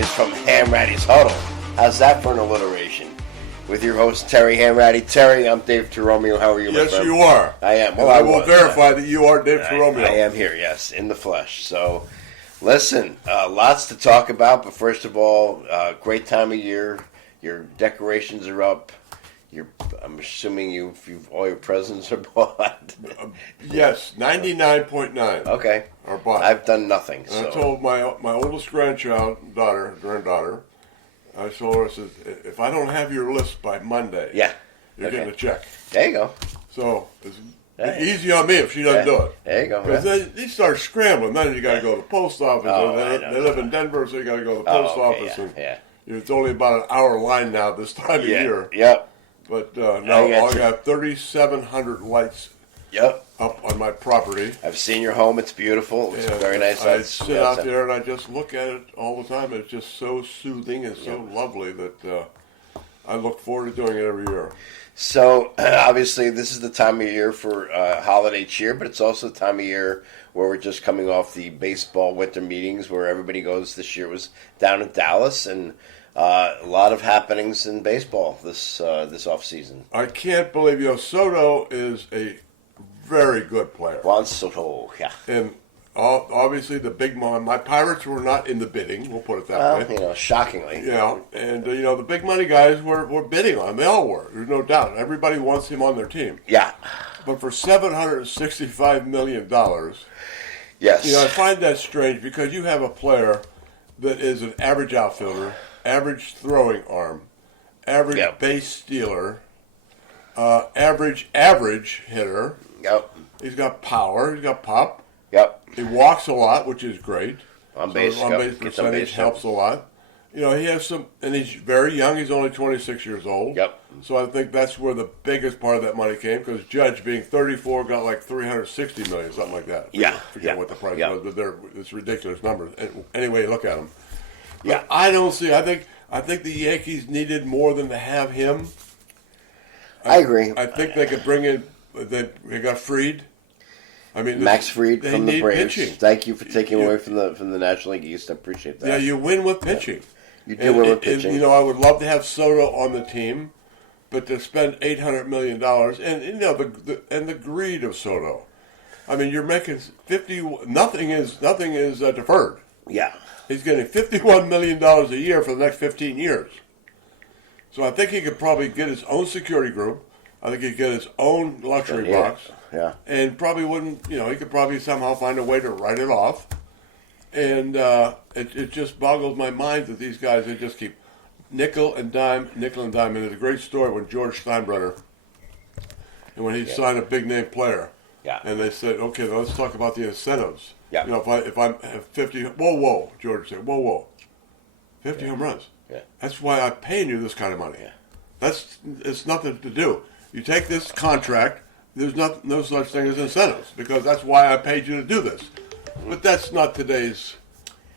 is from Hanratty'S Huddle. How's that for an alliteration? With your host, Terry Hanratty. Terry, I'm Dave Toromeo. How are you, my friend? Yes, you are. I am. Well, I will verify that you are Dave Toromeo. I am here, yes, in the flesh. So, listen, lots to talk about, but first of all, great time of year. Your decorations are up. I'm assuming all your presents are bought. Yes, 99.9. Okay. Are bought. I've done nothing. So. I told my oldest granddaughter, I told her, I said, if I don't have your list by Monday, you're getting a check. There you go. So it's easy on me if she doesn't do it. There you go. Because they start scrambling. Then you got to go to the post office. They live in Denver, so you got to go to the post office. It's only about an hour line now this time of year. Yep. But now I got 3,700 lights up on my property. I've seen your home. It's beautiful. It's very nice. I sit out there and I just look at it all the time. It's just so soothing and so lovely that I look forward to doing it every year. So, obviously, this is the time of year for holiday cheer, but it's also the time of year where we're just coming off the baseball winter meetings where everybody goes. This year was down in Dallas, and a lot of happenings in baseball this off season. I can't believe Soto is a very good player. Juan Soto, yeah. And obviously the big money. My Pirates were not in the bidding. We'll put it that way. Shockingly. Yeah, and the big money guys were bidding on him. They all were. There's no doubt. Everybody wants him on their team. Yeah. But for $765 million, yes. I find that strange because you have a player that is an average outfielder, average throwing arm, average base stealer, average hitter. Yep. He's got power. He's got pop. Yep. He walks a lot, which is great. On base percentage helps a lot. He has some, and he's very young. He's only 26 years old. Yep. So I think that's where the biggest part of that money came, because Judge, being 34, got like $360 million, something like that. Yeah. Forget what the price was, but it's ridiculous numbers. Anyway, look at them. Yeah. I don't see. I think the Yankees needed more than to have him. I agree. I think they could bring in. They got Fried. I mean, Max Fried from the Braves. Pitching. Thank you for taking away from the National League East. I appreciate that. Yeah, you win with pitching. You do win with pitching. And, I would love to have Soto on the team, but to spend $800 million and the greed of Soto. I mean, you're making 50. Nothing is deferred. Yeah. He's getting $51 million a year for the next 15 years. So I think he could probably get his own security group. I think he'd get his own luxury box. Yeah. And probably wouldn't, he could probably somehow find a way to write it off. And it just boggles my mind that these guys, they just keep nickel and dime. And there's a great story when George Steinbrenner, and when he signed a big name player. Yeah. And they said, okay, let's talk about the incentives. Yeah. If I have 50, whoa, George said, whoa, 50 home runs. Yeah. That's why I'm paying you this kind of money. Yeah. It's nothing to do. You take this contract, there's no such thing as incentives, because that's why I paid you to do this. But that's not today's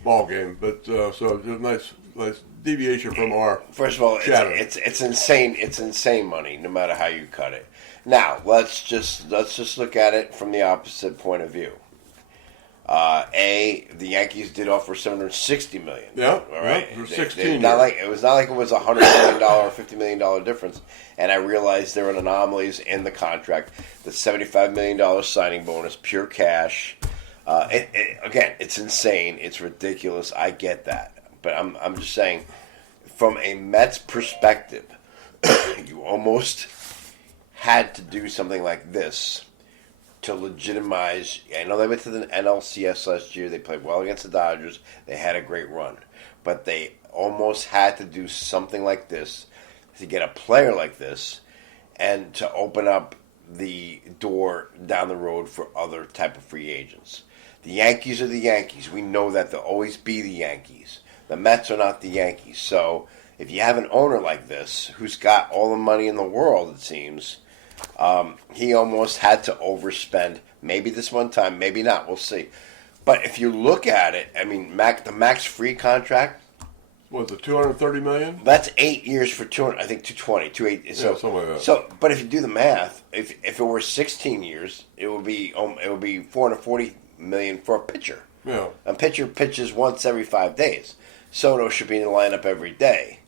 ball game. But so it's a nice deviation from our. First of all, it's insane. It's insane money, no matter how you cut it. Now let's just look at it from the opposite point of view. The Yankees did offer $760 million. Yeah, all right. For 16 years. It was not like it was a $100 million or $50 million difference. And I realized there were anomalies in the contract. The $75 million signing bonus, pure cash. Again, it's insane. It's ridiculous. I get that, but I'm just saying, from a Mets perspective, you almost had to do something like this to legitimize. I know they went to the NLCS last year. They played well against the Dodgers. They had a great run. But they almost had to do something like this to get a player like this and to open up the door down the road for other type of free agents. The Yankees are the Yankees. We know that they'll always be the Yankees. The Mets are not the Yankees. So if you have an owner like this who's got all the money in the world, it seems, he almost had to overspend. Maybe this one time, maybe not. We'll see. But if you look at it, I mean, the Max Fried contract. Was it $230 million? That's 8 years for 200. I think 220, 280. So, something like that. So, but if you do the math, if it were 16 years, it would be $440 million for a pitcher. Yeah. A pitcher pitches once every 5 days. Soto should be in the lineup every day.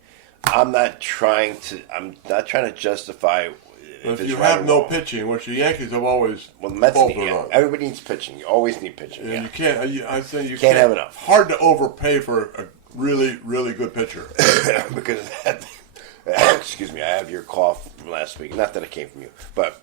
I'm not trying to justify. If you have no pitching, which the Yankees have always well, the Mets faltered need, on. everybody needs pitching. You always need pitching. And you can't. I think you can't have enough. Hard to overpay for a really, really good pitcher. Because of that, excuse me, I have your cough from last week. Not that it came from you, but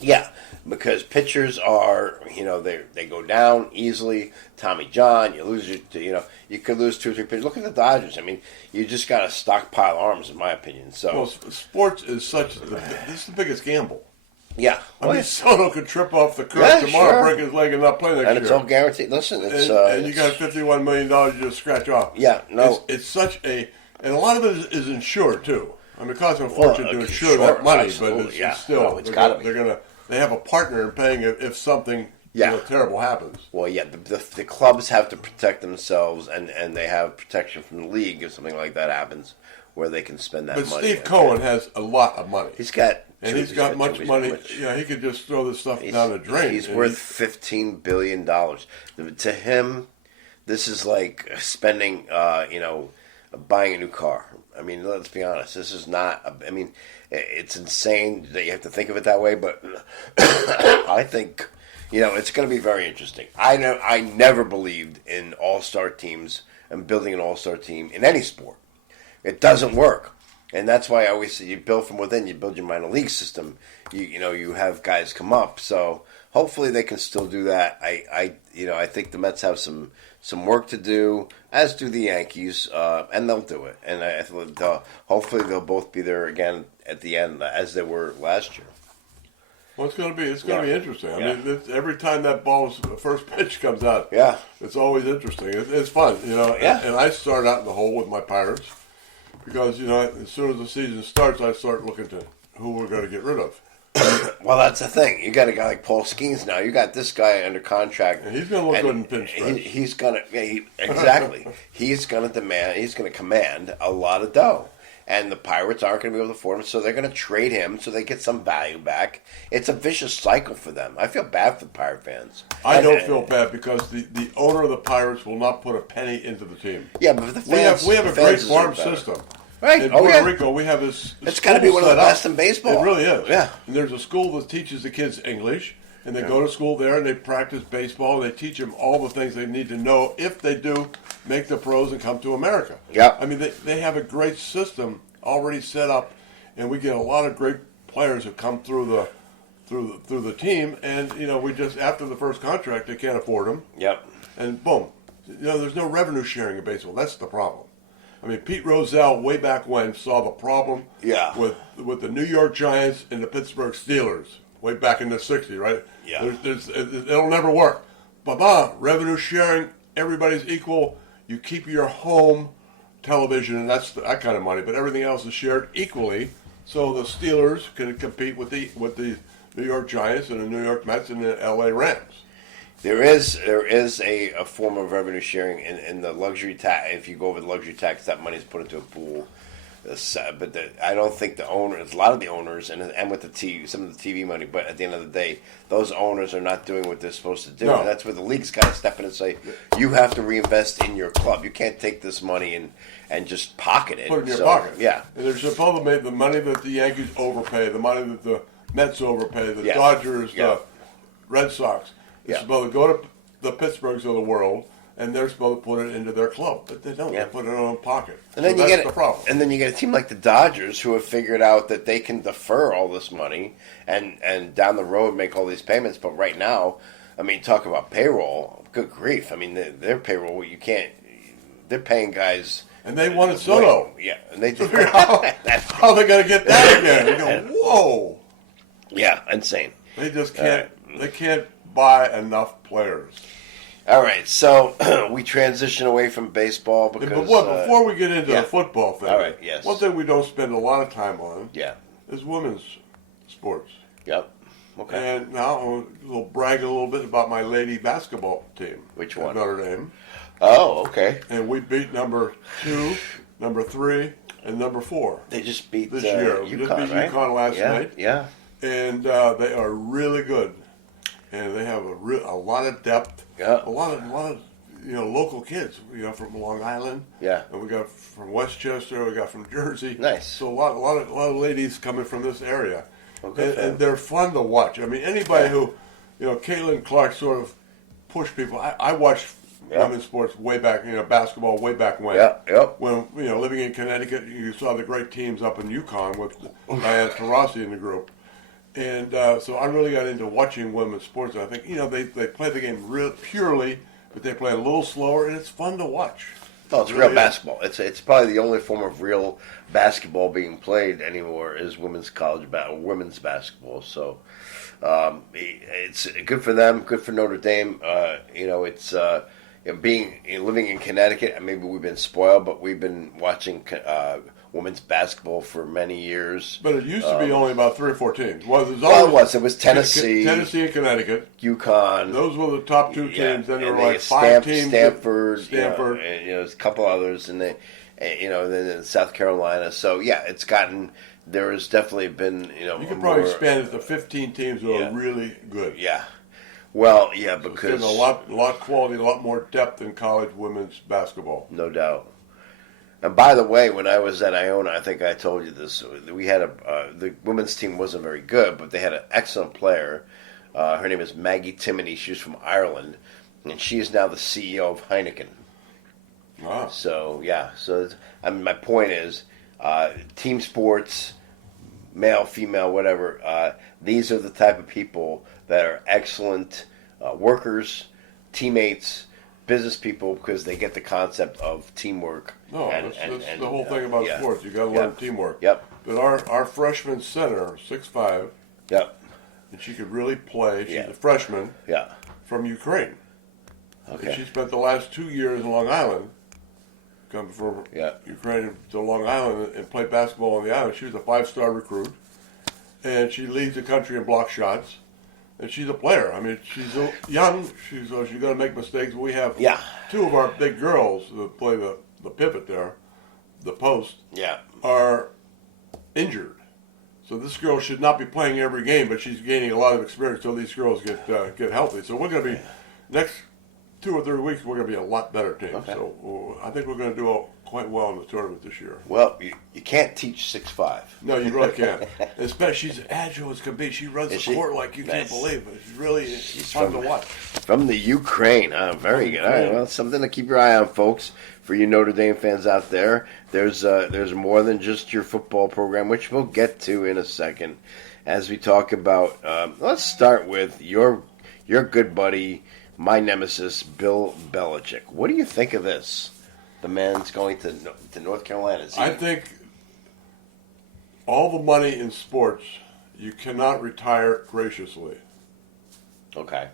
yeah, because pitchers are, they go down easily. Tommy John, you lose you could lose 2 or 3 pitchers. Look at the Dodgers. I mean, you just got to stockpile arms, in my opinion. So, well, sports is this is the biggest gamble. Yeah, I mean, Soto could trip off the curb tomorrow, break his leg, and not play next year. And it's all guaranteed. Listen, and you got $51 million you just scratch off. Yeah, no, it's such a, and a lot of it is insured too. I mean, it costs them a fortune to insure that money, absolutely. But it's still they have a partner in paying it if something terrible happens. Well, yeah, the clubs have to protect themselves, and they have protection from the league if something like that happens, where they can spend that money. But Steve Cohen has a lot of money. He's got much money. Yeah, he could just throw this stuff down the drain. He's worth $15 billion. To him, this is like spending, buying a new car. I mean, let's be honest. This is not. I mean, it's insane that you have to think of it that way. But I think, it's going to be very interesting. I never believed in all-star teams and building an all-star team in any sport. It doesn't work. And that's why I always say you build from within. You build your minor league system. You have guys come up. So hopefully they can still do that. I think the Mets have some work to do, as do the Yankees, and they'll do it. And hopefully they'll both be there again at the end as they were last year. Well, it's going to be interesting. I mean, every time the first pitch comes out, it's always interesting. It's fun, And I start out in the hole with my Pirates. Because, as soon as the season starts, I start looking to who we're going to get rid of. Well, that's the thing. You got a guy like Paul Skeens now. You got this guy under contract. And he's going to look good in pinch strikes. He's going to, exactly. He's going to command a lot of dough. And the Pirates aren't going to be able to afford him, so they're going to trade him so they get some value back. It's a vicious cycle for them. I feel bad for the Pirate fans. I don't feel bad because the owner of the Pirates will not put a penny into the team. Yeah, but the fans, we have a great farm system. Right. In Puerto Rico, we have this. It's got to be one of the best in baseball. It really is. Yeah. And there's a school that teaches the kids English, and they go to school there and they practice baseball. And they teach them all the things they need to know if they do make the pros and come to America. Yeah. I mean, they have a great system already set up, and we get a lot of great players who come through the team. And we just after the first contract, they can't afford them. Yep. And boom, there's no revenue sharing in baseball. That's the problem. I mean, Pete Rozelle, way back when, saw the problem with the New York Giants and the Pittsburgh Steelers, way back in the 60s, right? Yeah. It'll never work. Revenue sharing, everybody's equal. You keep your home television, and that's that kind of money, but everything else is shared equally, so the Steelers can compete with the New York Giants and the New York Mets and the L.A. Rams. There is a form of revenue sharing in the luxury tax. If you go over the luxury tax, that money is put into a pool. But I don't think the owners, a lot of the owners, and with some of the TV money, but at the end of the day, those owners are not doing what they're supposed to do. No. And that's where the league's got to step in and say, you have to reinvest in your club. You can't take this money and just pocket it. Put it in your pocket. Yeah. And they're supposed to make the money that the Yankees overpay, the money that the Mets overpay, the Yeah. Dodgers, Yeah. the Red Sox. They're supposed to go to the Pittsburghs of the world, and they're supposed to put it into their club, but they don't. Yeah. They put it in their own pocket. And then that's the problem. And then you get a team like the Dodgers who have figured out that they can defer all this money and down the road make all these payments. But right now, I mean, talk about payroll. Good grief! I mean, their payroll they're paying guys. And they wanted Soto. Yeah, and they just how are they going to get that again? You go, whoa! Yeah, insane. They just can't. They can't buy enough players. All right, so we transition away from baseball because. But before we get into the football thing, all right, yes. One thing we don't spend a lot of time on, is women's sports. Yep. Okay. And now we'll brag a little bit about my lady basketball team. Which one? Notre Dame. Oh, okay. And we beat number 2, number 3, and number 4. They just beat this year. UConn, We just beat right? UConn last night. Yeah. And they are really good. And they have a lot of depth. Yeah. A lot of local kids. We got from Long Island. Yeah. And we got from Westchester. We got from Jersey. Nice. So a lot of ladies coming from this area, and they're fun to watch. I mean, anybody who, Caitlin Clark sort of pushed people. I watched women's sports way back. Basketball way back when. Yeah. Yep. When living in Connecticut, you saw the great teams up in Yukon with Diane Taurasi in the group. And so I really got into watching women's sports. I think, they play the game real purely, but they play a little slower, and it's fun to watch. Oh, it's real basketball. It's probably the only form of real basketball being played anymore is women's women's basketball. So it's good for them, good for Notre Dame. It's living in Connecticut, and maybe we've been spoiled, but we've been watching women's basketball for many years. But it used to be only about 3 or 4 teams. It was Tennessee, and Connecticut, UConn. Those were the top 2 teams. Yeah. Then there and were like 5 teams. Stanford, and, there's a couple others, and then in South Carolina. So it's gotten. There has definitely been you could probably expand it to 15 teams that are really good. Yeah. Well, yeah, So because it's getting a lot quality, a lot more depth in college women's basketball. No doubt. And by the way, when I was at Iona, I think I told you this. We had the women's team wasn't very good, but they had an excellent player. Her name is Maggie Timoney. She was from Ireland, and she is now the CEO of Heineken. Wow. So my point is, team sports, male, female, whatever. These are the type of people that are excellent workers, teammates, business people, because they get the concept of teamwork. No, that's the whole thing about sports. You got to learn teamwork. Yep. But our freshman center, 6'5", Yep. and she could really play. She's Yeah. a freshman. Yeah. From Ukraine. Okay. And she spent the last 2 years in Long Island, come from Ukraine to Long Island and played basketball on the island. She was a 5-star recruit, and she leads the country in block shots. And she's a player. I mean, she's young. She's going to make mistakes. We have 2 of our big girls that play the pivot there, the post, are injured. So this girl should not be playing every game, but she's gaining a lot of experience until these girls get healthy. So we're going to be next 2 or 3 weeks. We're going to be a lot better team. Okay. So I think we're going to do quite well in the tournament this year. Well, you can't teach 6'5". No, you really can't. Especially, she's agile as can be. She runs the court like you can't believe it. She's fun to watch. From the Ukraine. Very good. All right, well, something to keep your eye on, folks. For you Notre Dame fans out there, there's more than just your football program, which we'll get to in a second. As we talk about, let's start with your good buddy, my nemesis, Bill Belichick. What do you think of this? The man's going to North Carolina. I think all the money in sports, you cannot retire graciously. Okay.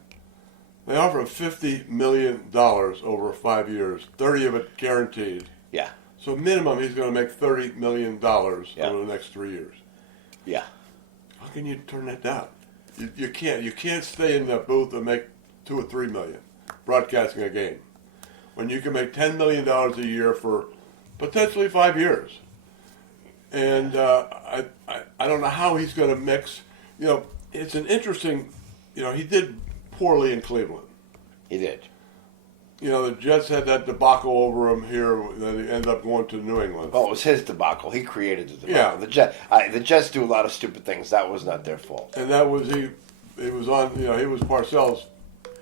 They offer him $50 million over 5 years, 30 of it guaranteed. Yeah. So minimum, he's going to make $30 million over the next 3 years. Yeah. How can you turn that down? You can't. You can't stay in the booth and make $2 or $3 million broadcasting a game when you can make $10 million a year for potentially 5 years. And I don't know how he's going to mix. It's an interesting. He did poorly in Cleveland. He did. The Jets had that debacle over him here, and then he ended up going to New England. Oh, it was his debacle. He created the debacle. Yeah. The Jets do a lot of stupid things. That was not their fault. And that was he was on. He was Parcells'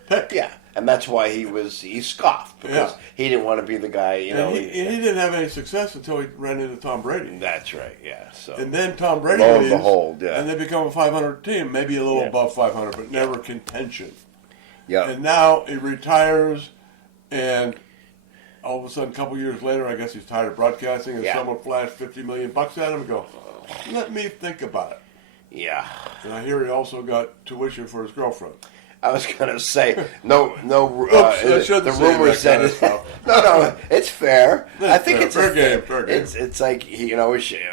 pick. Yeah, and that's why he scoffed because he didn't want to be the guy. He didn't have any success until he ran into Tom Brady. That's right. Yeah. So and then Tom Brady lo and leaves, behold, and they become a 500 team, maybe a little above 500, but never contention. Yeah. And now he retires, and all of a sudden, a couple years later, I guess he's tired of broadcasting, and someone flashed $50 million at him and go, "Let me think about it." Yeah. And I hear he also got tuition for his girlfriend. I was gonna say no. Oops, the rumor said no. It's fair. I think fair. It's fair fair game. It's like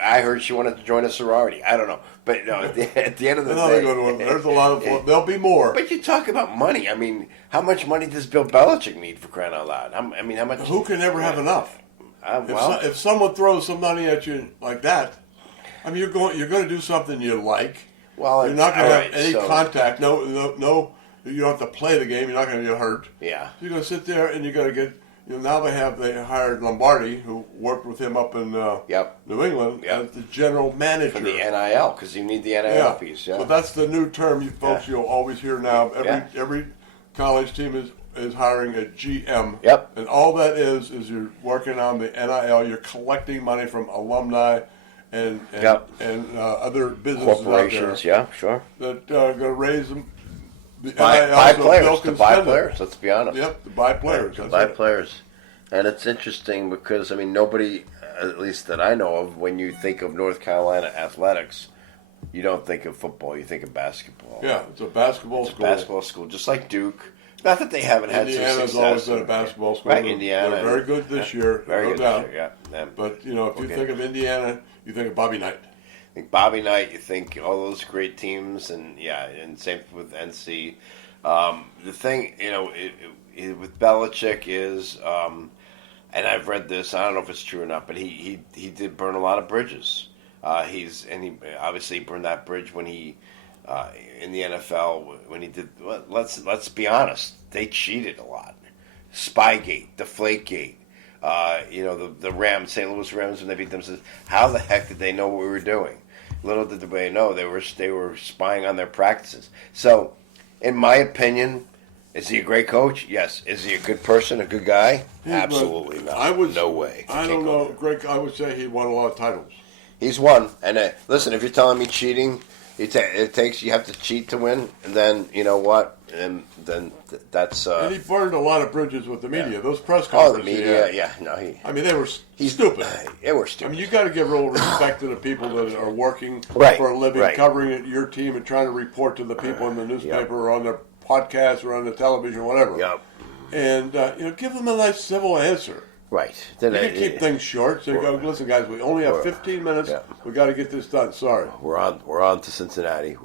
I heard she wanted to join a sorority. I don't know, but no. At the end of the day, there's a lot of. There'll be more. But you talk about money. I mean, how much money does Bill Belichick need for crying out loud? I mean, how much? Who can ever have enough? Well, if someone throws some money at you like that, I mean, you're going to do something you like. Well, you're not going to have any contact. No You don't have to play the game. You're not going to get hurt. Yeah. So you're going to sit there and you're going to get. Now they hired Lombardi, who worked with him up in New England, as the general manager. For the NIL, because you need the NIL piece. Yeah. So that's the new term, you folks. You'll always hear now. Every college team is hiring a GM. Yep. And all that is you're working on the NIL. You're collecting money from alumni and other businesses corporations. out there. Yeah, sure. That are going to raise them. Buy players. To buy players. Let's be honest. Yep, to buy players. To buy players. And it's interesting because, I mean, nobody, at least that I know of, when you think of North Carolina athletics, you don't think of football. You think of basketball. Yeah, it's a basketball school. Basketball school, just like Duke. Not that they haven't had some success. Indiana's always been a basketball school. Right, Indiana. They're very good this year. Very no good doubt. this year, yeah. But, if you think of Indiana, you think of Bobby Knight. You think Bobby Knight, you think all those great teams, and same with NC. The thing, with Belichick is, and I've read this. I don't know if it's true or not, but he did burn a lot of bridges. He obviously burned that bridge when he in the NFL when he did. Well, let's be honest, they cheated a lot. Spygate, Deflategate. The Rams, St. Louis Rams, when they beat them, says, how the heck did they know what we were doing? Little did they know they were spying on their practices. So, in my opinion, is he a great coach? Yes. Is he a good person, a good guy? Absolutely not. No way. I don't know. Greg, I would say he won a lot of titles. He's won. And listen, if you're telling me cheating, you have to cheat to win, and then you know what? And then that's. And he burned a lot of bridges with the media. Those press Oh, conferences. the media, yeah. No, they were stupid. They were stupid. I mean, you got to give real respect to the people that are working Right, for a living, right. covering your team and trying to report to the people in the newspaper or on their podcast or on the television, whatever. Yep. And give them a nice civil answer. Right. You can keep things short. So you go, listen, guys, we only have 15 minutes. Yeah. We got to get this done. Sorry. We're on to Cincinnati.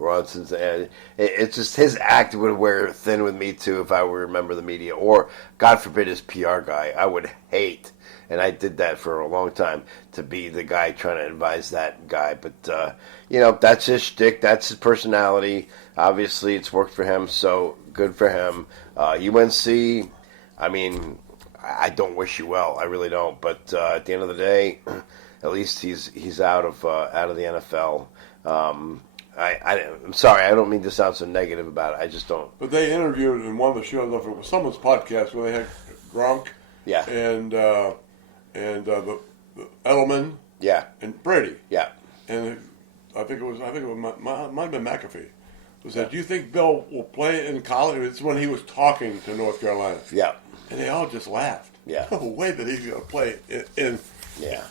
It's just his act would wear thin with me too if I were a member of the media, or God forbid his PR guy. I would hate, and I did that for a long time, to be the guy trying to advise that guy. But that's his shtick. That's his personality. Obviously, it's worked for him, so good for him. UNC. I mean, I don't wish you well. I really don't. But at the end of the day, at least he's out of the NFL. I'm sorry. I don't mean to sound so negative about it. I just don't. But they interviewed in one of the shows, it was someone's podcast, where they had Gronk, and the Edelman, and Brady, and I think it might have been McAfee. Said, do you think Bill will play in college? It's when he was talking to North Carolina. Yeah. And they all just laughed. Yeah. No way that he's going to play in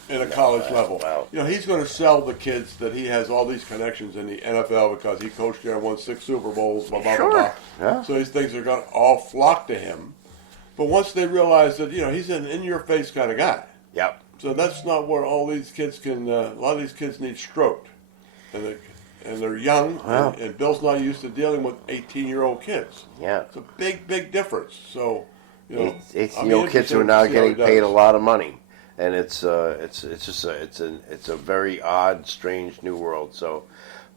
a college level. Wow. He's going to sell the kids that he has all these connections in the NFL because he coached there and won 6 Super Bowls, blah, blah, Sure. blah, blah. Yeah. So these things are going to all flock to him. But once they realize that, he's an in-your-face kind of guy. Yep. So that's not where all these kids can, a lot of these kids need stroked. And they're young, and Bill's not used to dealing with 18-year-old kids. Yeah. It's a big, big difference. So, 18-year-old kids who are now getting paid a lot of money, and it's a very odd, strange new world. So,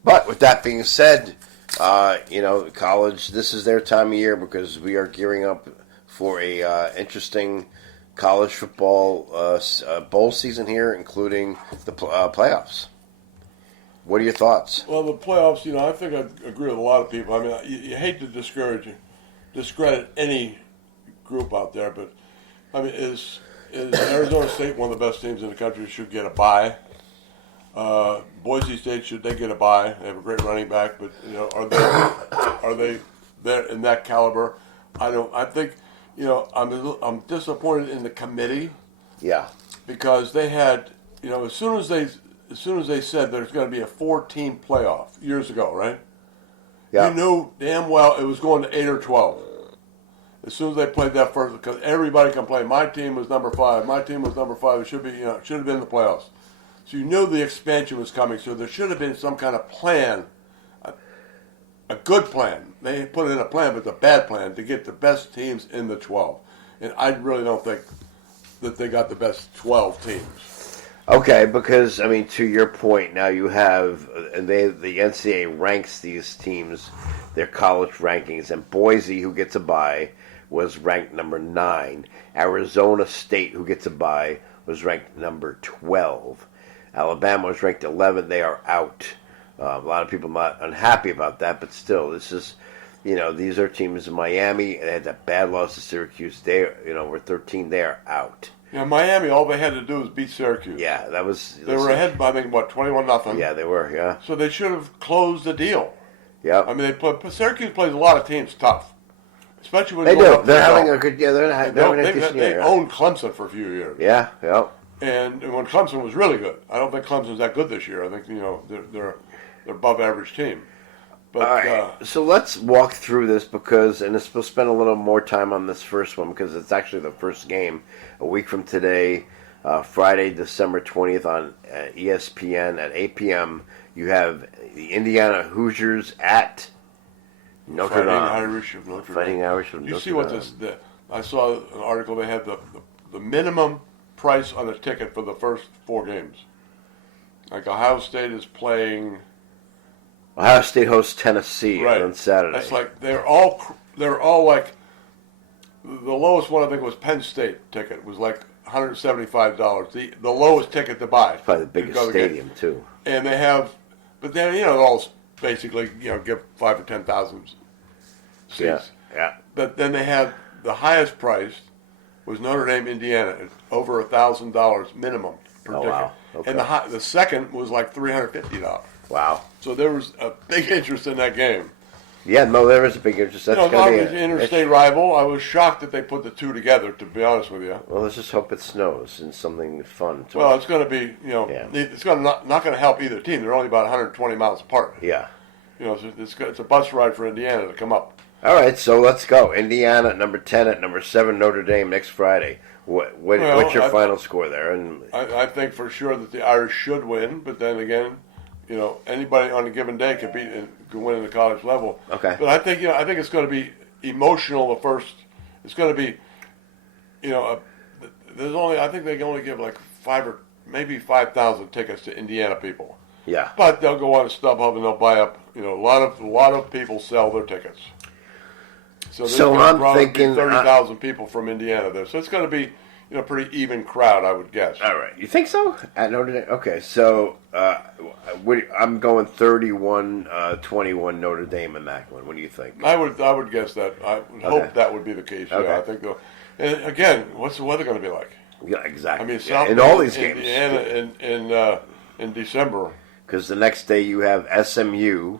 but with that being said, college, this is their time of year because we are gearing up for a interesting college football bowl season here, including the playoffs. What are your thoughts? Well, the playoffs, I think I agree with a lot of people. I mean, you hate to discredit any group out there, but I mean, is Arizona State one of the best teams in the country? Should get a bye. Boise State, should they get a bye? They have a great running back, but are they there in that caliber? I don't. I think I'm disappointed in the committee. Yeah. Because they had as soon as they said there's going to be a 4-team playoff years ago, right? Yeah. You knew damn well it was going to 8 or 12. As soon as they played that first, because everybody complained, my team was number 5. My team was number 5. It should have been in the playoffs. So you knew the expansion was coming. So there should have been some kind of plan, a good plan. They put in a plan, but it's a bad plan to get the best teams in the 12. And I really don't think that they got the best 12 teams. Okay, because to your point, now you have the NCAA ranks these teams their college rankings. And Boise, who gets a bye, was ranked number 9. Arizona State, who gets a bye, was ranked number 12. Alabama was ranked 11. They are out. A lot of people not unhappy about that, but still, this is, these are teams in Miami. They had that bad loss to Syracuse. They, were 13. They are out. Yeah, Miami, all they had to do was beat Syracuse. Yeah, that was. They were ahead by, 21-0. Yeah, they were, yeah. So they should have closed the deal. Yeah. I mean, Syracuse plays a lot of teams tough. Especially when they you go do. up They're the having hill. a good. Yeah, they're having a decent year. They owned Clemson for a few years. Yeah, yeah. And when Clemson was really good, I don't think Clemson's that good this year. I think they're above average team. But all right, so let's walk through this we'll spend a little more time on this first one because it's actually the first game a week from today, Friday, December 20th on ESPN at 8 p.m. You have the Indiana Hoosiers at Notre Dame. Irish of Notre Dame. Fighting Irish of Notre Dame. You see what I saw an article. They had the minimum price on a ticket for the first 4 games. Like Ohio State is playing. Ohio State hosts Tennessee on Saturday. That's like they're all like the lowest one I think was Penn State ticket was like $175. The lowest ticket to buy. It's probably the biggest stadium too. And they have, but then all basically give 5 or 10,000 seats. Yeah. But then they had the highest priced was Notre Dame, Indiana, at over $1,000 minimum per ticket. Wow. Okay. And the second was like $350. Wow. So there was a big interest in that game. Yeah, no, there is a big interest. That's going to be an interstate rival. I was shocked that they put the two together, to be honest with you. Well, let's just hope it snows and something fun. Well, it's going to be, it's going to not going to help either team. They're only about 120 miles apart. Yeah. It's a bus ride for Indiana to come up. All right, so let's go. Indiana at number 10, at number 7, Notre Dame next Friday. What's your final score there? And I think for sure that the Irish should win, but then again, anybody on a given day could win in the college level. Okay. But I think it's going to be emotional. The first, it's going to be, I think they can only give like 5 or maybe 5,000 tickets to Indiana people. Yeah. But they'll go on to StubHub and they'll buy up. A lot of people sell their tickets. So I'm thinking 30,000 people from Indiana there. So it's going to be, pretty even crowd, I would guess. All right. You think so? At Notre Dame? Okay, so I'm going 31-21 Notre Dame in that one. What do you think? I would guess that. I would hope that would be the case. Okay. Yeah, I think they'll. And again, what's the weather going to be like? Yeah, exactly. I mean, South in all these games. Indiana in December. Because the next day you have SMU,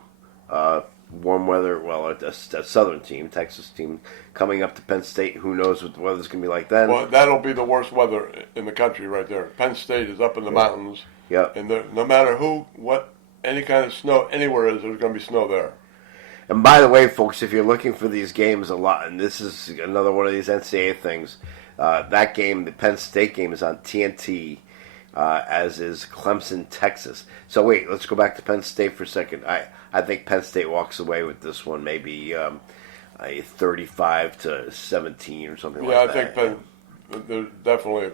warm weather, a southern team, Texas team, coming up to Penn State. Who knows what the weather's going to be like then? Well, that'll be the worst weather in the country right there. Penn State is up in the mountains. Yeah. And no matter any kind of snow anywhere is, there's going to be snow there. And by the way, folks, if you're looking for these games a lot, and this is another one of these NCAA things, that game, the Penn State game, is on TNT. As is Clemson, Texas. So wait, let's go back to Penn State for a second. I think Penn State walks away with this one, maybe a 35-17 or something like that. Yeah, I think they're definitely.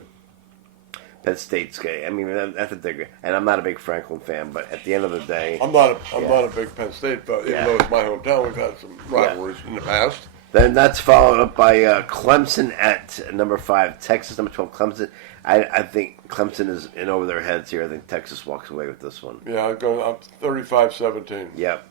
Penn State's good. I mean, I think they're good. And I'm not a big Franklin fan, but at the end of the day, I'm not a big Penn State, but even though it's my hometown, we've had some rivalries in the past. Then that's followed up by Clemson at number 5, Texas number 12, Clemson. I think Clemson is in over their heads here. I think Texas walks away with this one. Yeah, I'm 35-17. Yep.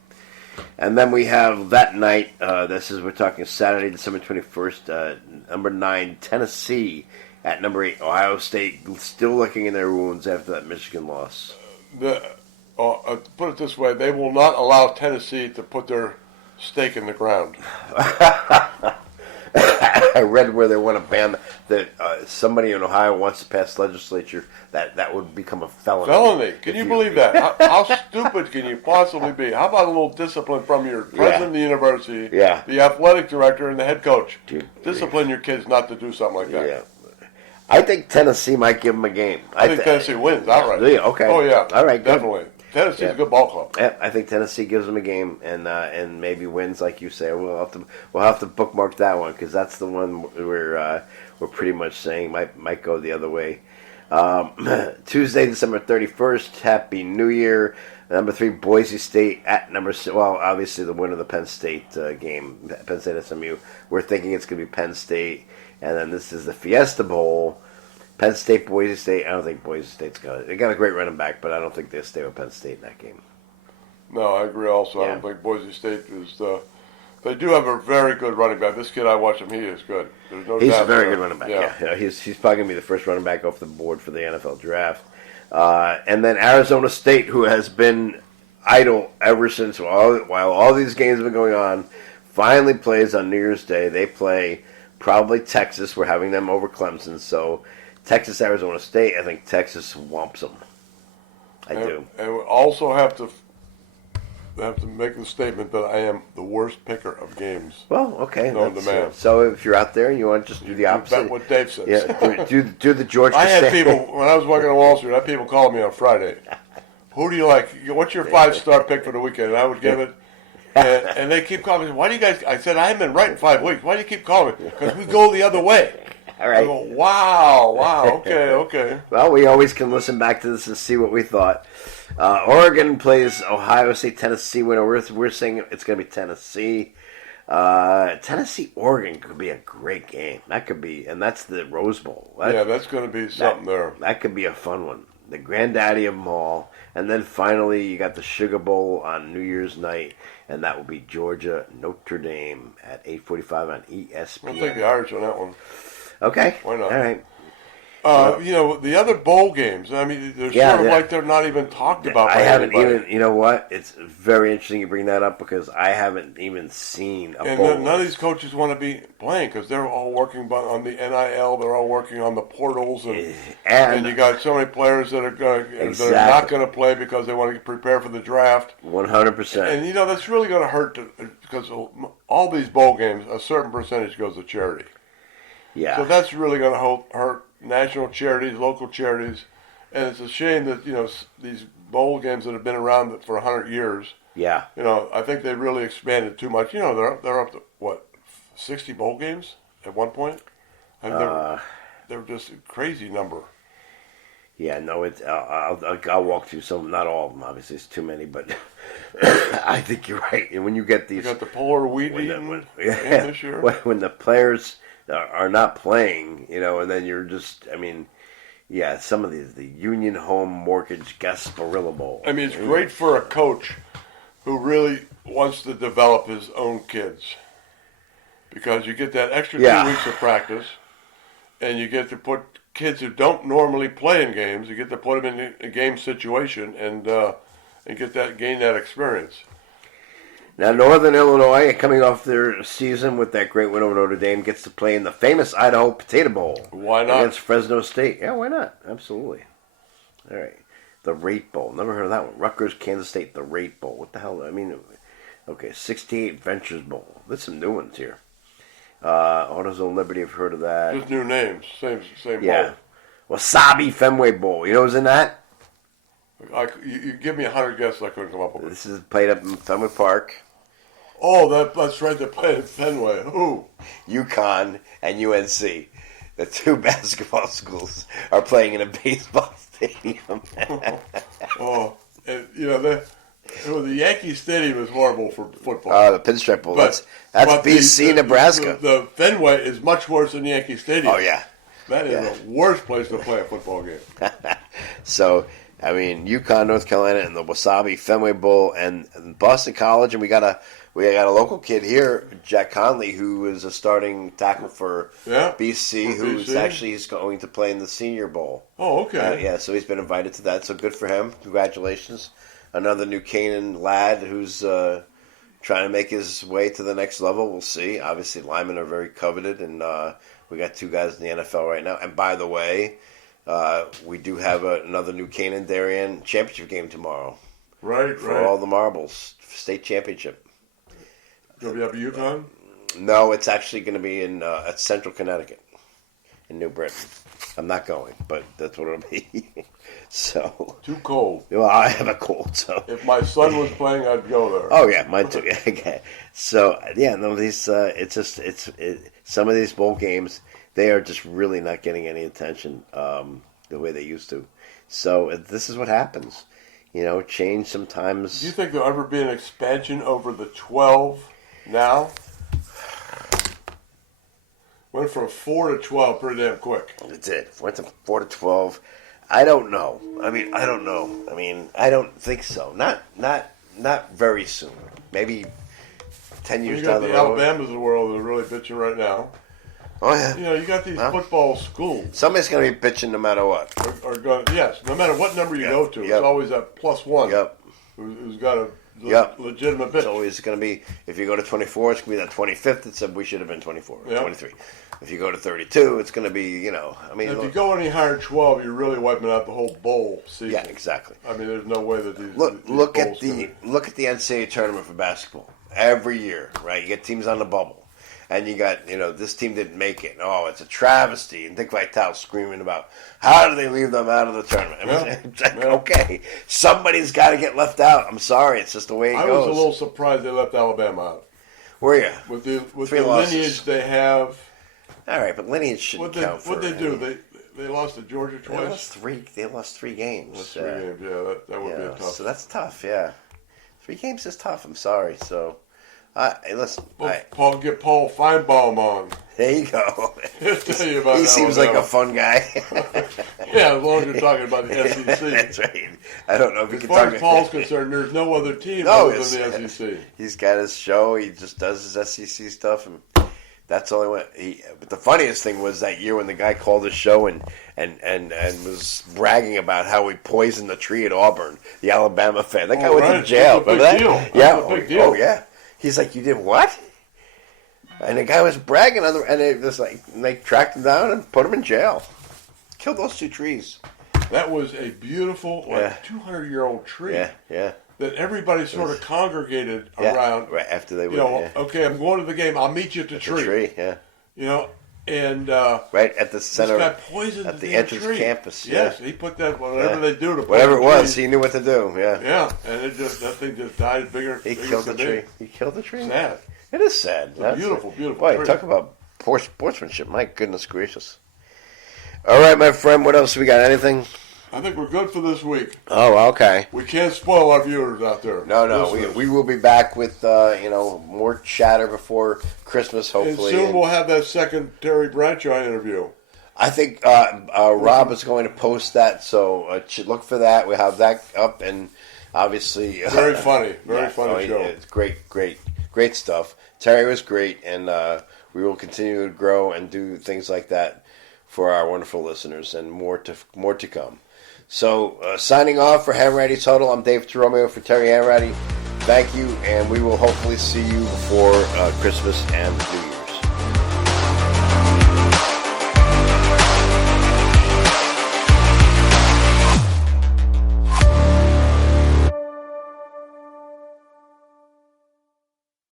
And then we have that night, we're talking Saturday, December 21st, number 9, Tennessee at number 8, Ohio State, still looking in their wounds after that Michigan loss. Put it this way, they will not allow Tennessee to put their stake in the ground. I read where they want to ban that somebody in Ohio wants to pass legislature that would become a felony. Felony? Can you believe that? How stupid can you possibly be? How about a little discipline from your president of the university, the athletic director, and the head coach? Discipline your kids not to do something like that. Yeah. I think Tennessee might give them a game. I think Tennessee wins outright. Okay. Oh yeah. All right. Definitely. Tennessee's a good ball club. Yeah, I think Tennessee gives them a game and maybe wins, like you say. We'll have to bookmark that one because that's the one we're pretty much saying might go the other way. Tuesday, December 31st. Happy New Year. Number 3, Boise State at number 6. Well, obviously the winner of the Penn State game, Penn State SMU. We're thinking it's going to be Penn State. And then this is the Fiesta Bowl. Penn State, Boise State. I don't think Boise State's got it. They got a great running back, but I don't think they'll stay with Penn State in that game. No, I agree also. I don't think Boise State is they do have a very good running back. This kid, I watch him, he is good. There's no He's doubt a very there. good running back, Yeah. He's probably going to be the first running back off the board for the NFL draft. And then Arizona State, who has been idle ever since, while all these games have been going on, finally plays on New Year's Day. They play probably Texas. We're having them over Clemson. So Texas, Arizona State, I think Texas whomps them. I do. And we also have to make the statement that I am the worst picker of games. Well, okay. Known to man. So if you're out there and you want to just do the opposite. Bet what Dave says. Yeah, do the George I had Costanza. people, when I was working on Wall Street, I had people calling me on Friday. Who do you like? What's your 5-star pick for the weekend? And I would give it. And they keep calling me. Why do you guys? I said, I haven't been right in 5 weeks. Why do you keep calling me? Because we go the other way. All right. I go, wow, okay. Well, we always can listen back to this and see what we thought. Oregon plays Ohio State, Tennessee winner. We're saying it's going to be Tennessee. Tennessee, Oregon could be a great game. That could be, and that's the Rose Bowl. That's going to be something there. That could be a fun one. The granddaddy of them all. And then finally, you got the Sugar Bowl on New Year's night, and that will be Georgia, Notre Dame at 8:45 on ESPN. I'll take the Irish on that one. Okay. Why not? All right. The other bowl games, I mean, they're sort of like they're not even talked about by I haven't anybody. even, you know what? It's very interesting you bring that up because I haven't even seen a bowl. And none of these coaches want to be playing because they're all working on the NIL, they're all working on the portals, and you got so many players that are not going to play because they want to prepare for the draft. 100%. And, that's really going to hurt because all these bowl games, a certain percentage goes to charity. Yeah. So that's really going to hurt national charities, local charities, and it's a shame that these bowl games that have been around for 100 years. Yeah. I think they really expanded too much. They're up to what 60 bowl games at one point. And they're just a crazy number. Yeah, no, I'll walk through some, not all of them. Obviously, it's too many, but I think you're right. And when you get these, You got the polar wheat eating this year. when the players are not playing, and then you're just, some of these, the Union Home Mortgage Gasparilla Bowl. I mean, it's great for a coach who really wants to develop his own kids because you get that extra 2 weeks of practice, and you get to put kids who don't normally play in games. You get to put them in a game situation and gain that experience. Now, Northern Illinois, coming off their season with that great win over Notre Dame, gets to play in the famous Idaho Potato Bowl. Why not? Against Fresno State. Yeah, why not? Absolutely. All right. The Rate Bowl. Never heard of that one. Rutgers, Kansas State, the Rate Bowl. What the hell? Okay, 68 Ventures Bowl. There's some new ones here. AutoZone Liberty, I've heard of that. Just new names. Same Yeah. Wasabi Fenway Bowl. You know who's in that? bowl. You give me 100 guesses, I couldn't come up with it. This is played up in Fenway Park. Oh, that's right. They play at Fenway. Who? UConn and UNC. The two basketball schools are playing in a baseball stadium. And, the Yankee Stadium is horrible for football. The Pinstripe Bowl. That's BC, Nebraska. The Fenway is much worse than Yankee Stadium. Oh, yeah. That is the worst place to play a football game. So, UConn, North Carolina, and the Wasabi Fenway Bowl, and Boston College, and we got a local kid here, Jack Conley, who is a starting tackle for BC, he's going to play in the Senior Bowl. Oh, okay. So he's been invited to that. So good for him. Congratulations. Another New Canaan lad who's trying to make his way to the next level. We'll see. Obviously, linemen are very coveted, and we got two guys in the NFL right now. And by the way, we do have another New Canaan Darien championship game tomorrow. Right. For all the marbles, state championship. Going to be up at UConn? No, it's actually going to be in at Central Connecticut, in New Britain. I'm not going, but that's what it'll be. So too cold. Well, I have a cold, so if my son was playing, I'd go there. Oh yeah, mine too. Okay. So these some of these bowl games, they are just really not getting any attention. the way they used to. So this is what happens. Change sometimes. Do you think there'll ever be an expansion over the 12 now? Went from 4 to 12 pretty damn quick. It did. Went to 4 to 12. I don't know. I don't know. I don't think so. Not very soon. Maybe 10 years down the road. You got the Alabamas of the world that are really bitching right now. Oh, yeah. You got these football schools. Somebody's going to be bitching no matter what. Yes, no matter what number you go to, it's always that +1 who's got a legitimate bitch. It's always going to be, if you go to 24, it's going to be that 25th that said we should have been 24 or 23. If you go to 32, it's going to be, if you go any higher than 12, you're really wiping out the whole bowl season. Yeah, exactly. There's no way that these look at the NCAA tournament for basketball every year, right? You get teams on the bubble. And you got, this team didn't make it. Oh, it's a travesty. And Dick Vitale screaming about, how do they leave them out of the tournament? It's like, okay, somebody's got to get left out. I'm sorry. It's just the way it goes. I was a little surprised they left Alabama out. Were you? With the lineage they have. All right, but lineage shouldn't count for What'd they do? They lost to Georgia twice? They lost three games. Lost 3 games, that would be a tough. So that's tough, yeah. 3 games is tough. I'm sorry, so... Hey, listen. Get Paul Feinbaum on. There you go. He'll tell you about he seems like a fun guy. Yeah, as long as you're talking about the SEC. That's right. I don't know if as far as Paul's concerned, there's no other team other than the SEC. He's got his show. He just does his SEC stuff, and that's all he went. But the funniest thing was that year when the guy called his show and was bragging about how he poisoned the tree at Auburn, the Alabama fan. That guy went to jail. Remember that? Yeah. That's a big deal. Oh yeah. He's like, you did what? And the guy was bragging on and it was like, they tracked him down and put him in jail. Killed those 2 trees. That was a beautiful, 200-year-old tree. Yeah. That everybody sort of congregated around. Right after they went. Okay, I'm going to the game. I'll meet you at the tree. And right at the center, this guy poisoned at the entrance tree. Campus. Yes, he put that whatever they do to whatever it was, he knew what to do. Yeah, and that thing just died bigger. He killed the tree. He killed the tree. Sad. It is sad. It's a beautiful Boy, tree. Talk about poor sportsmanship. My goodness gracious. All right, my friend. What else we got? Anything? I think we're good for this week. Oh, okay. We can't spoil our viewers out there. No. We will be back with more chatter before Christmas, hopefully. And soon we'll have that second Terry Bradshaw interview. I think Rob is going to post that, so look for that. We have that up, and obviously very funny show. It's great stuff. Terry was great, and we will continue to grow and do things like that for our wonderful listeners, and more to come. So, signing off for Hanratty'S Huddle, I'm Dave Toromeo for Terry Hanratty. Thank you, and we will hopefully see you before Christmas and New Year.